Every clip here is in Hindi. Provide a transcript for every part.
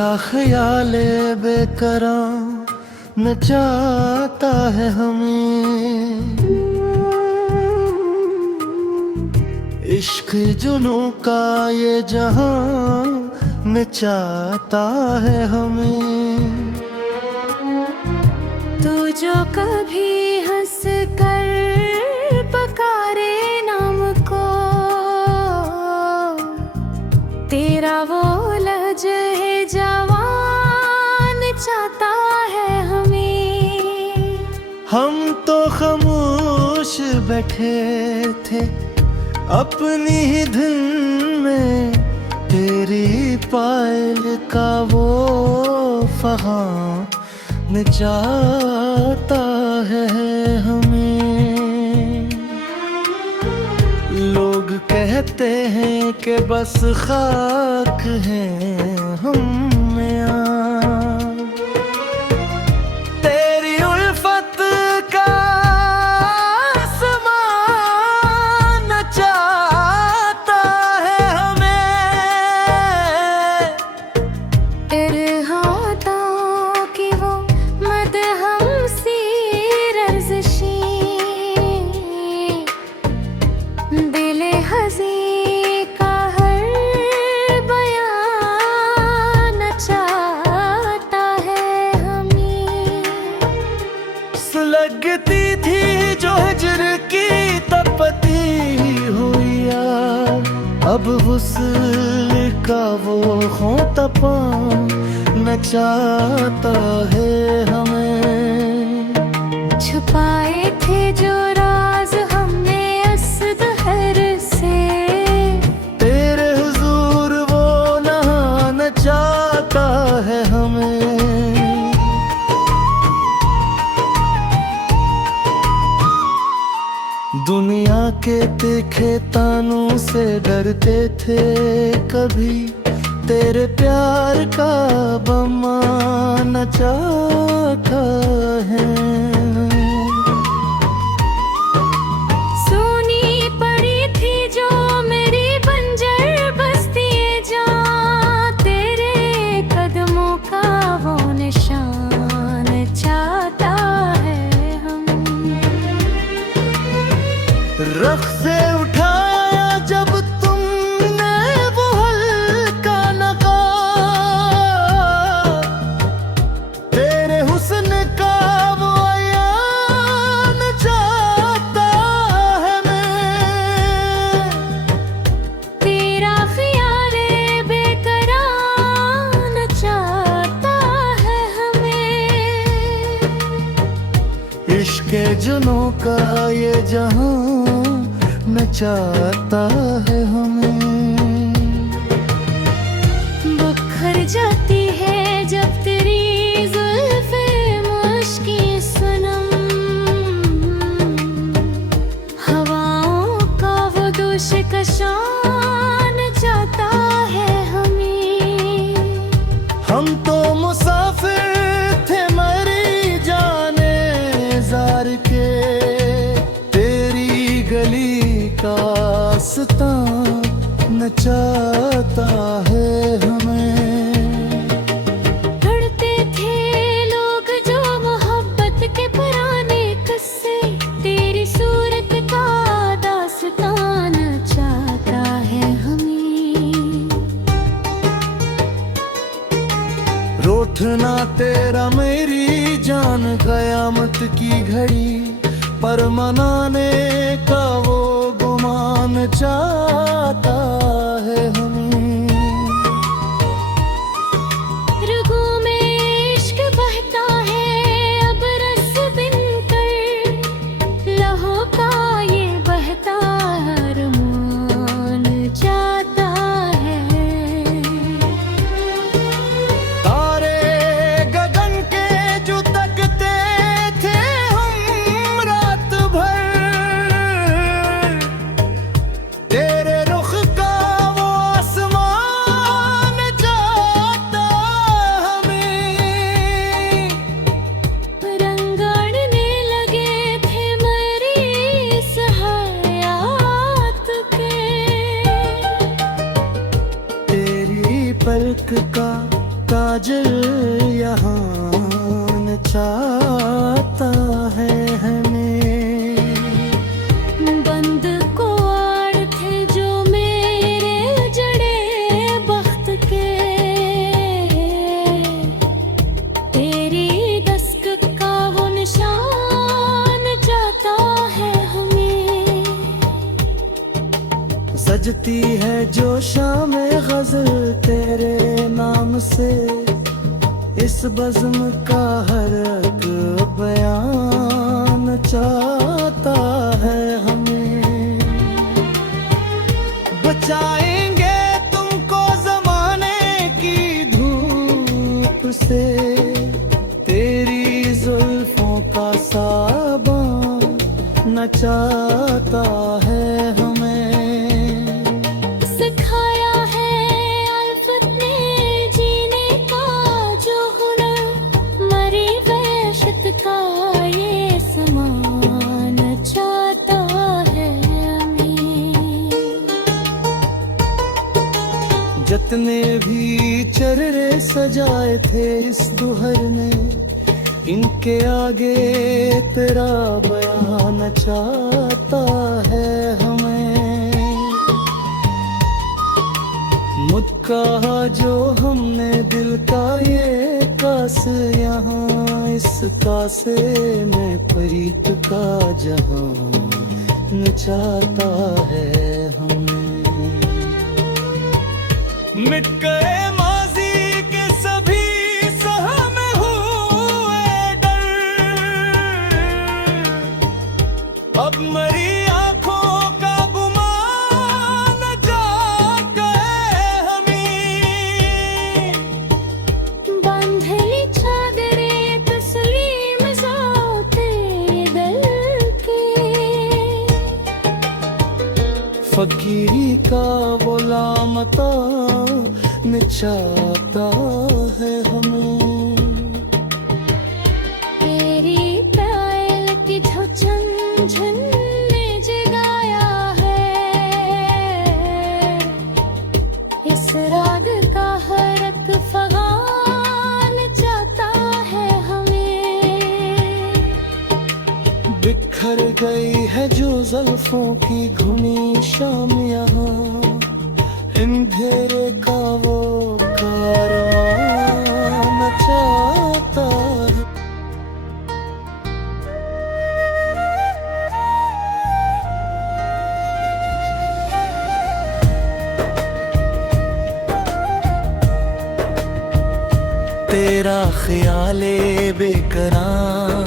तेरा ख्याल बेकरार नचाता है हमें, इश्क जुनूं का ये जहां नचाता है हमें। तू जो कभी हंस कर पुकारे नाम को, तेरा वो लहज़े जवान चाहता है हमें। हम तो खामोश बैठे थे अपनी ही धुन में, तेरी पायल का वो फहां नचाता है हमें। लोग कहते हैं कि बस खाक हैं हम यहाँ, तेरी उल्फत का आसमान नचाता है हमें। तेरे हाथों की वो मदहमसी रज़िशी, दिले हज़ी का हर बयान नचाता है हमें। सुलगती थी जो हिज्र की तपती हुई यार, अब हुस्न का वो खोंतपा नचाता है हमें। छुपाए थे जो राज हमने उस दहर से, तेरे हुजूर वो नहा नचाता है हमें। दुनिया के तीखे तानों से डरते थे कभी, तेरे प्यार का बमा नचाता है। सोनी पड़ी थी जो मेरी बंजर बस्ती जहाँ, तेरे कदमों का वो निशान चाहता है हम। रख से उठाया जब तुमने वो हल्का नकाब, तेरे हुस्न का वो अयान चाहता है मैं। तेरा ख्याल बेकरार नचाता है हमें। इश्क जुनूं का ये जहां नचाता है हमें। बिखर जाती है जब तेरी जुल्फ़े मुश्की सनम, हवाओं का वो दोष कशान चाहता है हमें। हम तो मुसाफिर थे मरी जाने जार के, तेरी गली का रास्ता नचाता है हमें। पढ़ते थे लोग जो मोहब्बत के पुराने किस्से, तेरी सूरत का दास्तान चाहता है हमें। रूठना तेरा मेरी जान कयामत की घड़ी, पर मनाने का वो गुमान चाहता है हमें। रगों में इश्क बहता है अब रस बिन कर, लहू का ये बहता अरमान चाहता है। तारे गगन के जो तकते थे हम रात भर, तेरे रुख नचाता है हमें। बंद कुआड़ थे जो मेरे जड़े बख्त के, तेरी दस्तक का वो निशान जाता है हमें। सजती है जो शाम गजल तेरे नाम से, इस बज़्म का हर एक बयान चाहता है हमें। बचाएंगे तुमको ज़माने की धूप से, तेरी जुल्फों का साबन नचाता है हमें। सिखाया है अल्फत ने जीने का जो हुनर, मरी वहशत का ये समान चाहता है हमें। जितने भी चररे सजाए थे इस दुहर ने, इनके आगे तेरा बयान चाहता है हमें। मुद्दा जो हमने दिल का ये कास यहाँ, इस कासे में प्रीत का जहां नचाता है हमें। मिट गए माजी के सभी सहम हुए डर, अब मरी आंखों का गुमान जाके हमें। बांधली चादरे तस्लीम ज़ाते दिल की, फकीरी का वो लामता नचाता है हमें। तेरी पायल की झुझन झन ने जगाया है, इस राग का हर एक फगान चाहता है हमें। बिखर गई है जो ज़ुल्फों की घुनी शाम यहाँ, अंधेरे का वो कारवां नचाता है। तेरा ख्याले बेकरार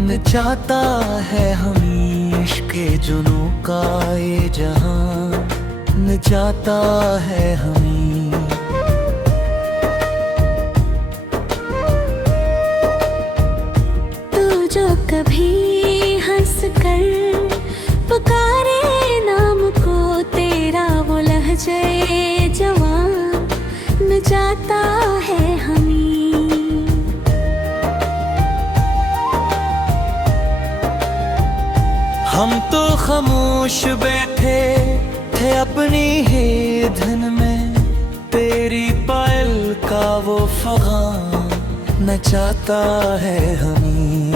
नचाता है हमें। इश्क़े जुनू का ये जहां नचाता है हमें। तू जो कभी हंस कर पुकारे नाम को, तेरा वो लहजे जवान नचाता है हमें। हम तो खामोश बैठे थे अपनी ही धुन में, तेरी पायल का वो फगान नचाता है हमें।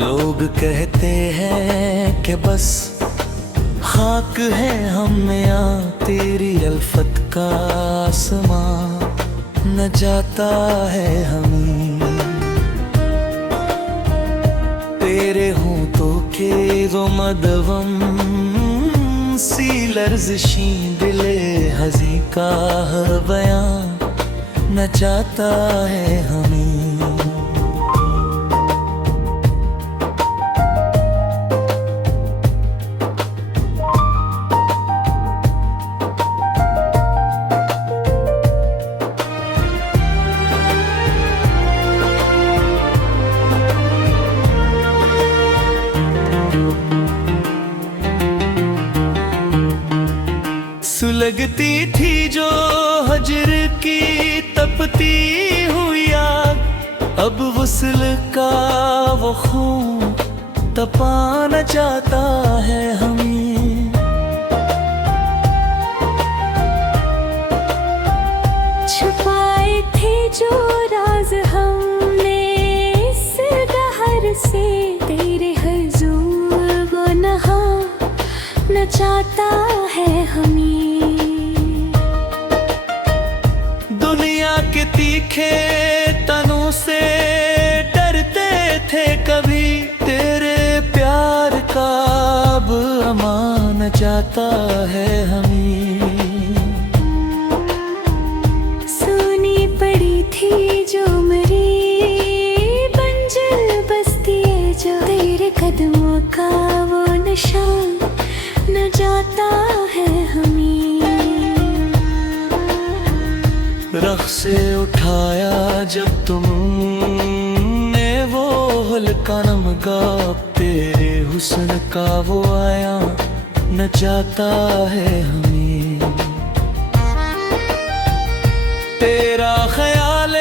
लोग कहते हैं कि बस खाक है हम यहाँ, तेरी अल्फत का आसमां नचाता है हमें। तेरे होंठों के वो मदगम सी लर्ज़िशी दिले हज़ी का हर बयां नचाता है हमें। सुलगती थी जो हजर की तपती हुई आग, अब वुस्ल का वो खून तपाना चाहता है हमें। छुपाए थे जो राज हमने इस गहर से, तेरे हुजूर वो नहा नचाता है हमें। दुनिया के तीखे तनों से डरते थे कभी, तेरे प्यार का अब अमान जाता है हमें। सुनी पड़ी थी जो मेरी बंजर बस्ती है, जो तेरे कदमों का वो निशान न जाता है हमें। रख से उठाया जब तुमने वो हल्का नमगा, तेरे हुस्न का वो आया न जाता है हमें। तेरा ख्याल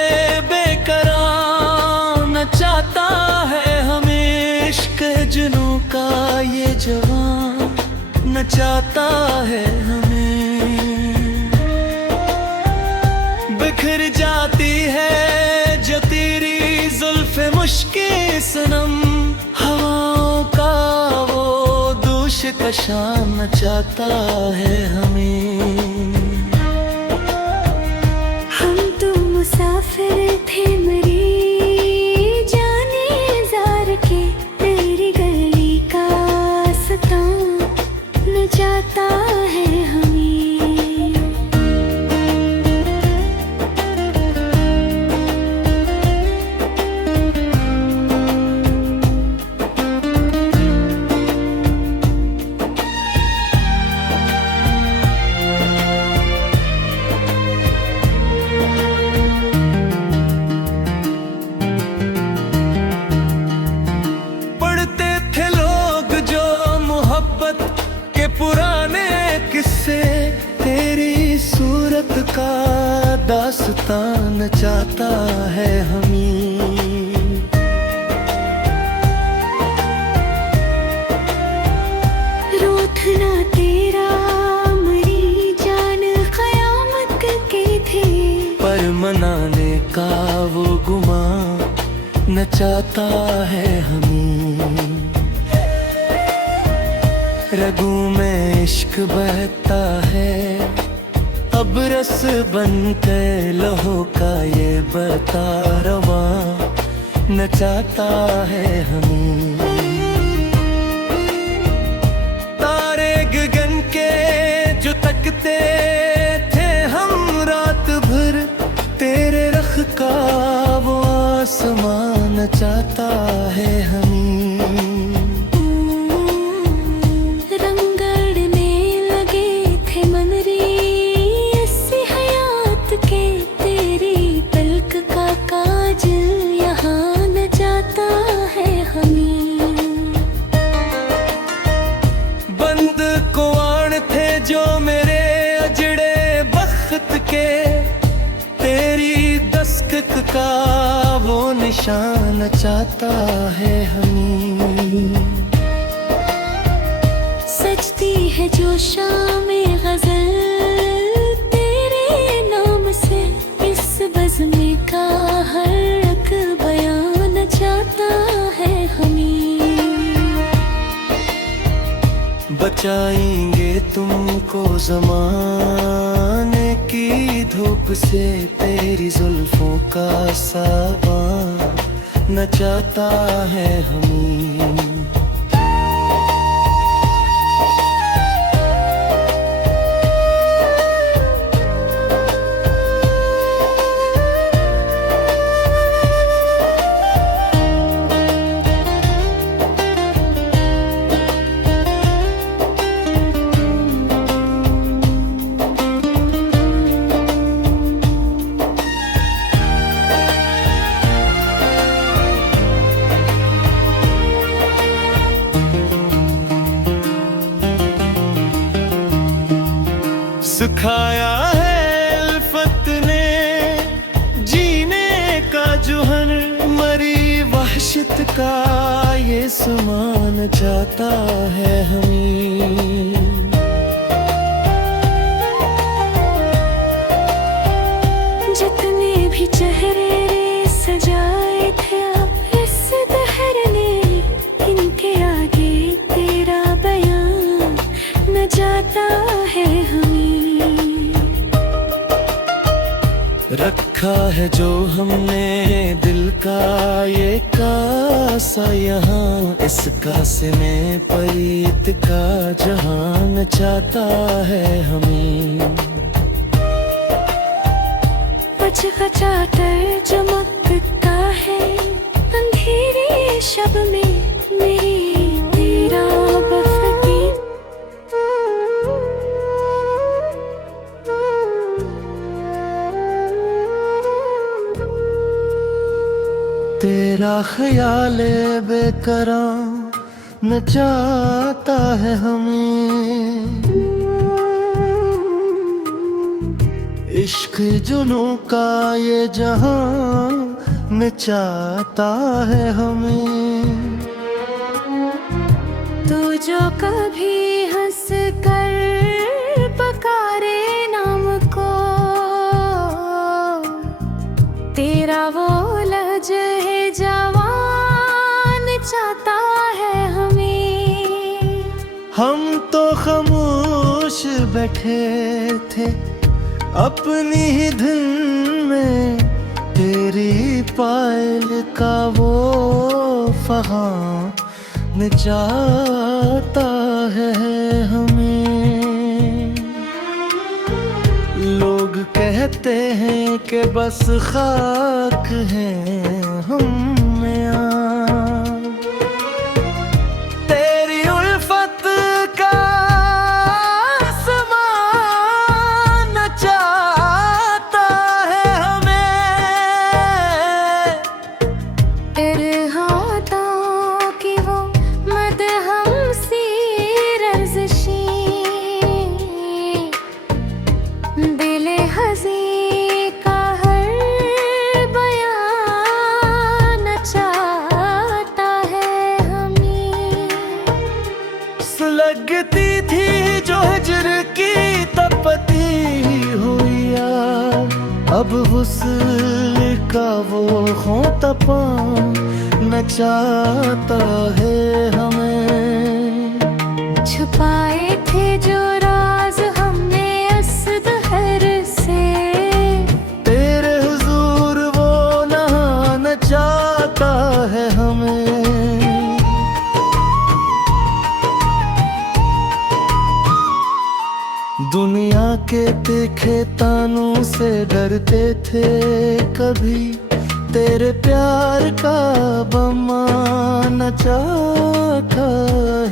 बेकरार न चाहता है हमें, इश्क जुनू का ये जवान न चाहता है हमें। बिखर जाती है जो तेरी जुल्फ़े मुश्के सनम, हवाओं का वो दोष कशान न चाहता है हमें। हम तो मुसाफिर थे मेरी जाने जार के, तेरी गली का सता न जाता है हमें। पुराने किस्से तेरी सूरत का दास्तान चाहता है हमें। रूठना तेरा मरी जान क़यामत के थे, पर मनाने का वो गुमा न चाहता है हमें। रगों में इश्क बहता है अब रस बनकर लहू का, ये बता रवा न चाहता है हमें। तारे गगन के जो तकते थे हम रात भर, तेरे रख का वो आसमान चाहता है हमें। जो मेरे अजड़े बख्त के, तेरी दस्तक का वो निशान चाहता है हमें। सजती है जो शाम गजल तेरे नाम से, इस बज़्म का हर एक बयान चाहता है हमें। बचाएंगे तुमको ज़माने की धूप से, तेरी जुल्फों का सावन न चाहता है हमें। सिखाया है अल्फत ने जीने का जुहर, मरी वहशत का ये समान चाहता है हमें। रखा है जो हमने दिल का ये कासा यहाँ, इस कासे में परीत का जहान चाहता है हमें। चादर चमकता है अंधेरे शब में, मेरी तेरा बफकी तेरा ख्याल बेकरार नचाता है हमें। इश्क जुनू का ये जहां नचाता है हमें। तू जो कभी हंस कर पुकारे नाम को, तेरा वो लहज है जवान चाहता है हमें। हम तो खामोश बैठे थे अपनी ही धुन में, तेरी पायल का वो फहां नचाता है हमें। लोग कहते हैं कि बस खाक हैं हम यहाँ, तेरी उल्फत का लगती थी जो हिजर की तपती हुई यार, अब हुस्न का वो खोतपा नचाता है हमें। छुपाए थे जो राज हमने असदहर से, तेरे हुजूर वो नहाना चाहता है हमें। दुनिया के तीखे तानों से डरते थे कभी, तेरे प्यार का बमाना चाहता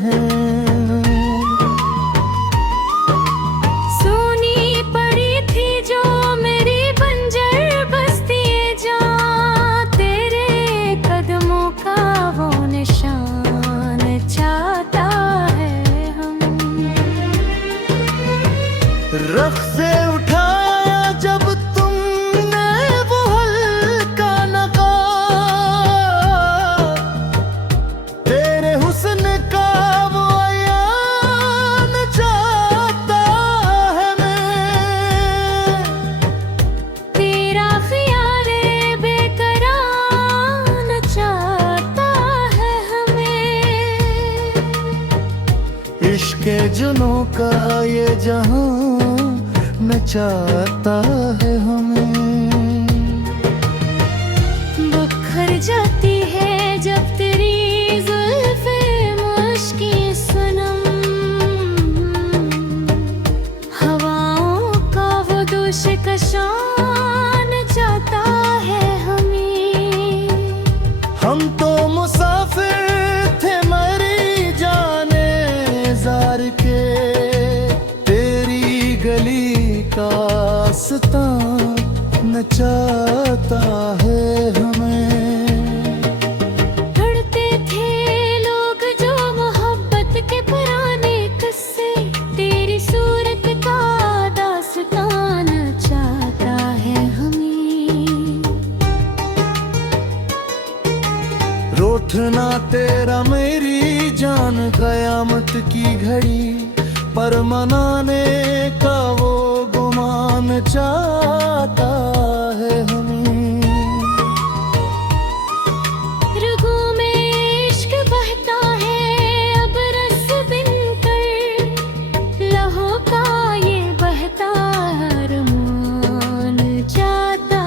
है। सोनी पड़ी थी जो मेरी बंजर बस्ती जा, तेरे कदमों का वो निशान चाहता है हम। रख से उठाया जब तुमने वो हल्का नगा, तेरे हुस्न का वो अयान चाहता है मैं। तेरा ख्याल बेकरार चाहता है हमें। इश्क जुनों का ये जहां नचाता है हमें। बुखर जाती है जब तेरी जुल्फ़े मुश्की सनम, हवाओं का वो दोष कशान चाहता है हमें। हम तो मुसाफिर थे मरी जाने जार के, तेरी गली का रास्ता नचाता है हमें। पढ़ते थे लोग जो मोहब्बत के पुराने किस्से, तेरी सूरत का दास्तान चाहता है हमें। रूठना तेरा मेरी जान कयामत की घड़ी, पर मनाने का वो गुमान चाहता है हमें। रगों में इश्क बहता है अब रस बिन कर, लहू का ये बहता अरमान चाहता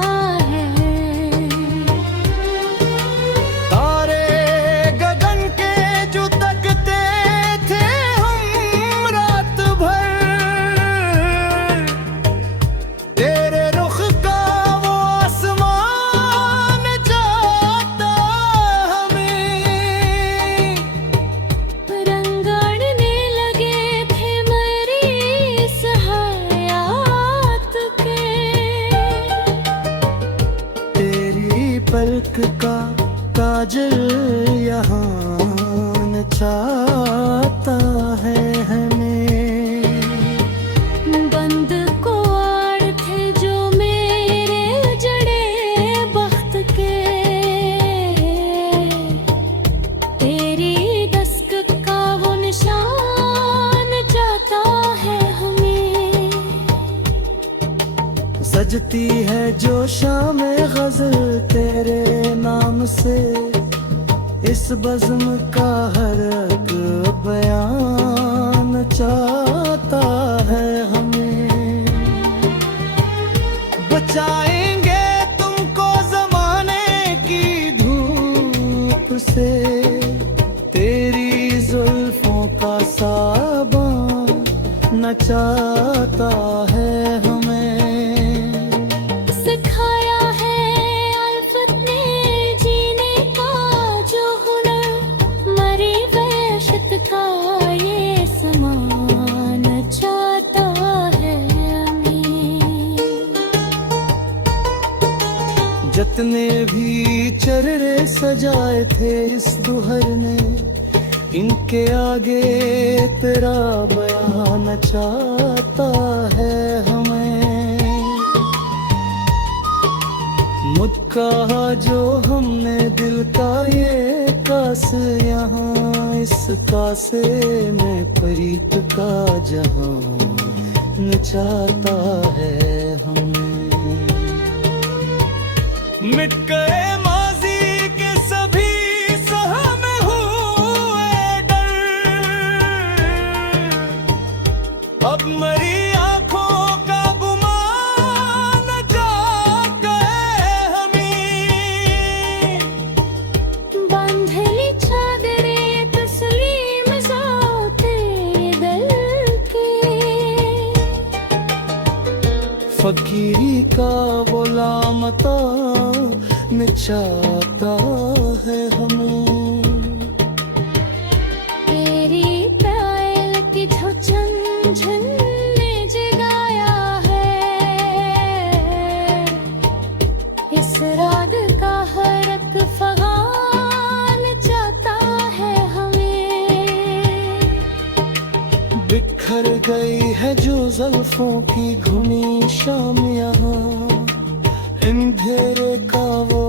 इश्क का काजल यहाँ नचाता है हमें। बंद कुआर थे जो मेरे जड़े बख्त के, तेरी दस्तक का वो निशान जाता है हमें। सजती है जो शाम गज़ल तेरे नाम से, इस बज़्म का हर एक बयान चाहता है हमें। बचाएंगे तुमको ज़माने की धूप से, तेरी जुल्फों का साबन नचाता है हमें। सिखाया है अल्फत ने जीने का जो हुनर, मरी वहशत का ये समान चाहता है हमें। जितने भी चररे सजाए थे इस दुहर ने, इनके आगे तेरा बयान चाहता है हमें। मुद्दा जो हमने दिल का ये कास यहाँ, इस कासे में प्रीत का जहां नचाता है हमें। मिट गए माजी के सभी सहम हुए डर, अब मरी आंखों का गुमान जाता है हमें। बांधली चादरे तस्लीम ज़ाते दिल की, फकीरी का वो लामता नचाता है हमें। तेरी पायल की झुझन झन ने जगाया है, इस राग का हर एक फगान चाहता है हमें। बिखर गई है जो ज़ुल्फों की घुनी शाम यहाँ, अंधेरे का वो